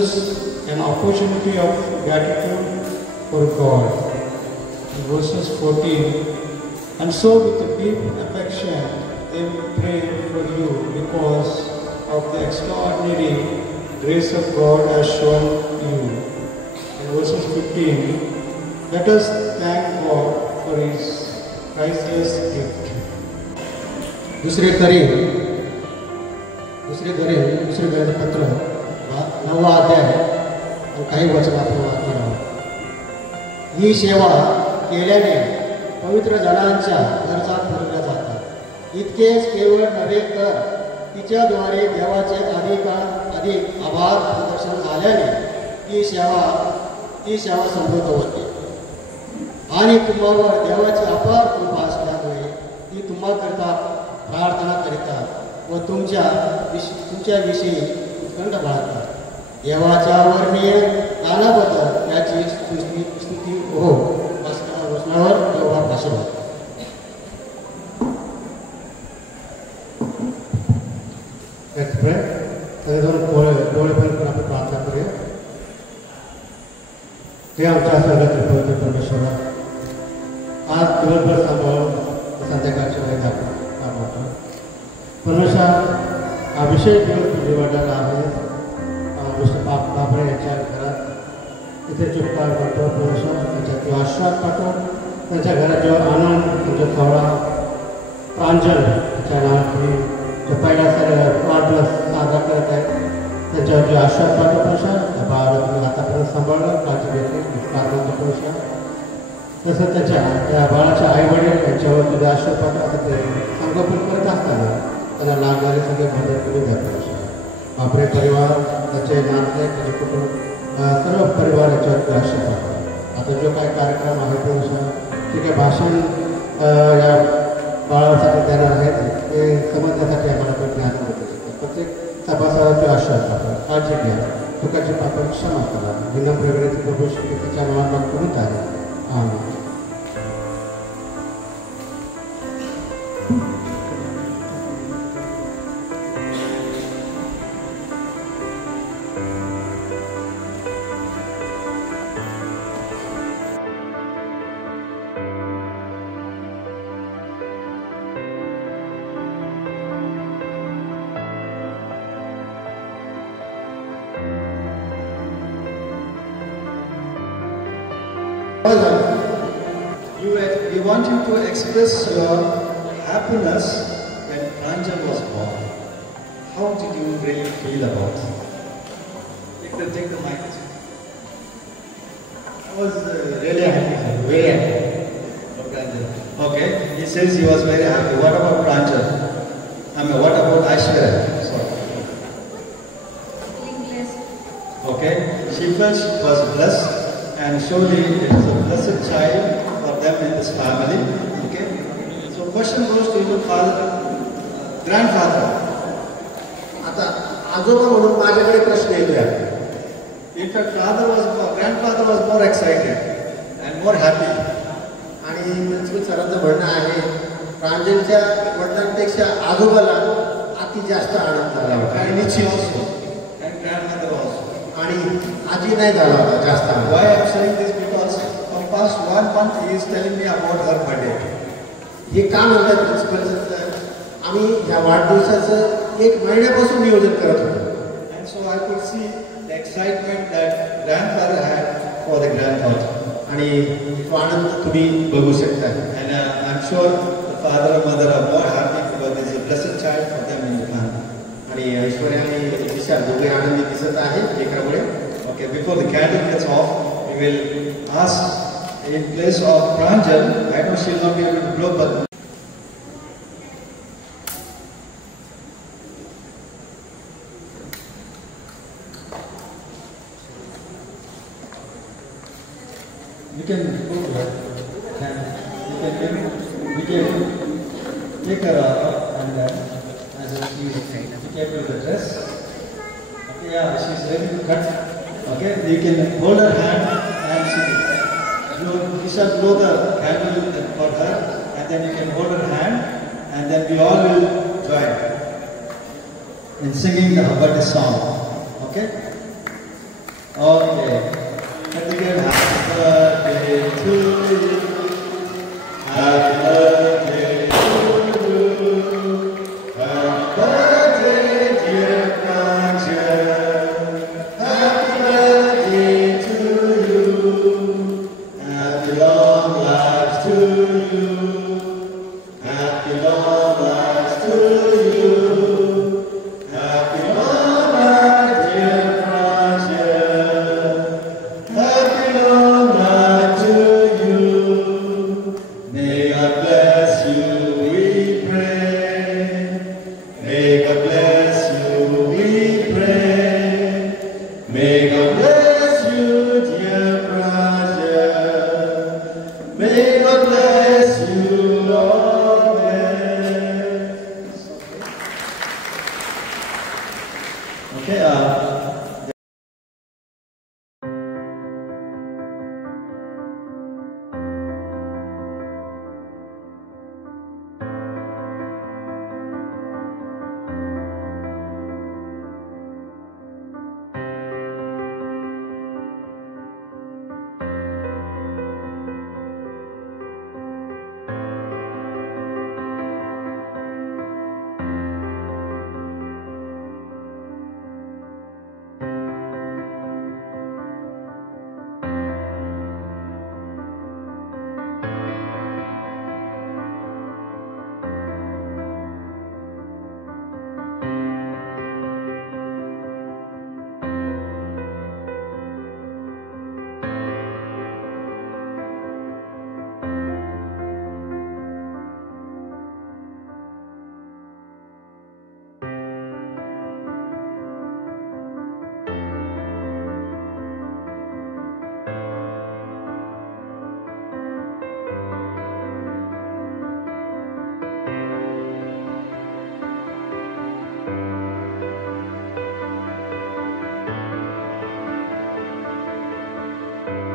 An opportunity of gratitude for God. In verses 14, and so with deep affection they pray for you because of the extraordinary grace of God has shown you. In verses 15, let us thank God for His priceless gift. दुसरे पत्र 9वा अध्याय आणि काही वचन आपण वाचणार आहोत. ही सेवा केल्याने पवित्र जनांच्या गरजा पुरवल्या जातात. इतकेच केवळ नव्हे तर तिच्याद्वारे देवाचे अधिक आभार प्रदर्शन झाल्याने ही सेवा समृद्ध होते आणि तुम्हावर देवाची अपार कृपा असल्यामुळे ती तुम्हाकरता प्रार्थना करीतात व तुमच्याविषयी उत्कंठ बाळगतात. देवाच्या वर्णीय दानाबद्दल याची स्तुती हो वचनावर तेव्हा भाषण होते. आपण प्रार्थना करूया. ते आमच्या सर्वात पवित्र परमेश्वरा, आज दिवसभर सांभाळून संध्याकाळच्या वेळेत आपण परमेश्वर हा विषय दिवस निवडलेला आहे. बापरे यांच्या घरात तिथे चुकता करतो परमेश्वर, त्यांच्यात आश्वाद पाठव, त्यांच्या घरात जो आनंद म्हणजे थोडा प्रांजल त्याच्या नावाने जो पहिला वाढदिवस साजरा करत आहेत त्यांच्यावर जे आश्वाद पाठव परमेश्वर, त्या बाळाला तुम्ही आतापर्यंत सांभाळलं, काळजी घेतली, प्रार्थना परमेश्वर. तसं त्या बाळाच्या आईवडील यांच्यावर तुझे आश्वाद पाठव. आता ते संगोपन करत असताना त्यांना लागणारे सगळे मदत करून द्या परमेश्वर. आपले परिवार, त्याचे नाते, त्याचे कुटुंब, सर्व परिवार याच्यावर आश्वाद पाठवा. आता जो काही कार्यक्रम आहे परमेश्वर, जे काही भाषण या बाळासाठी देणार आहेत ते समजण्यासाठी आम्हाला पण ज्ञान होते. प्रत्येक सभासदाचे आश्वाद पाठवा, काळजी घ्या, चुकाची पापा क्षमा करा. विनम्र विनंती प्रभू श्री तिच्या नावाला करून आहे. आमेन. We want you to express your happiness when Pranjal was born. How did you really feel about it? Take the mic. I was really happy, very happy. Okay, he says he was very happy. What about Pranjal? What about Aishwarya? Sorry. Okay, she felt she was blessed. And surely it is a blessed child for them in this family. Okay. So question goes to your father, grandfather. आता आजोबा म्हणून माझ्याकडे प्रश्न येतोय. In fact, grandfather was more excited and more happy. आणि principal सरांचं म्हणणं आहे प्रांजलच्या वडिलांपेक्षा आजोबाला अति जास्त आनंद झाला होता. And Nichi also. And grandmother also. आणि आजी नाही झाला होता जास्त. Why I am saying this? Because for past 1 month he is telling me about her birthday. हे का म्हणतात प्रिन्सिपल सर, आम्ही ह्या वाढदिवसाचं 1 महिन्यापासून नियोजन करत होतो. And so I could see the excitement that grandfather had for the granddaughter. आणि तो आनंद तुम्ही बघू शकता. And I'm sure the father and mother are more happy because there is a blessed child for them in the family. आणि ऐश्वर्या आणि विशाल दोघे आनंदी दिसत आहे लेकरामुळे. Okay, before the candle gets off, we will ask in place of Pranjal. I know she will not be able to blow, but You can go there. We can take her up and then as a be careful with the dress. Okay, yeah, she's ready to cut. Okay, you can hold her hand and you shall blow the candle for her, and then you can hold her hand, and then we all will join in singing the birthday song. Okay. Okay. And again, happy birthday to you. Happy birthday to you. Happy birthday, dear Pranjal. Happy birthday to you. Happy long lives to you. Happy long lives to you. Happy long life, dear Pranjal. Happy long life to you. May God bless you, we pray. May God bless you, we pray. May God bless you, dear Pranjal. May God bless you always. Okay,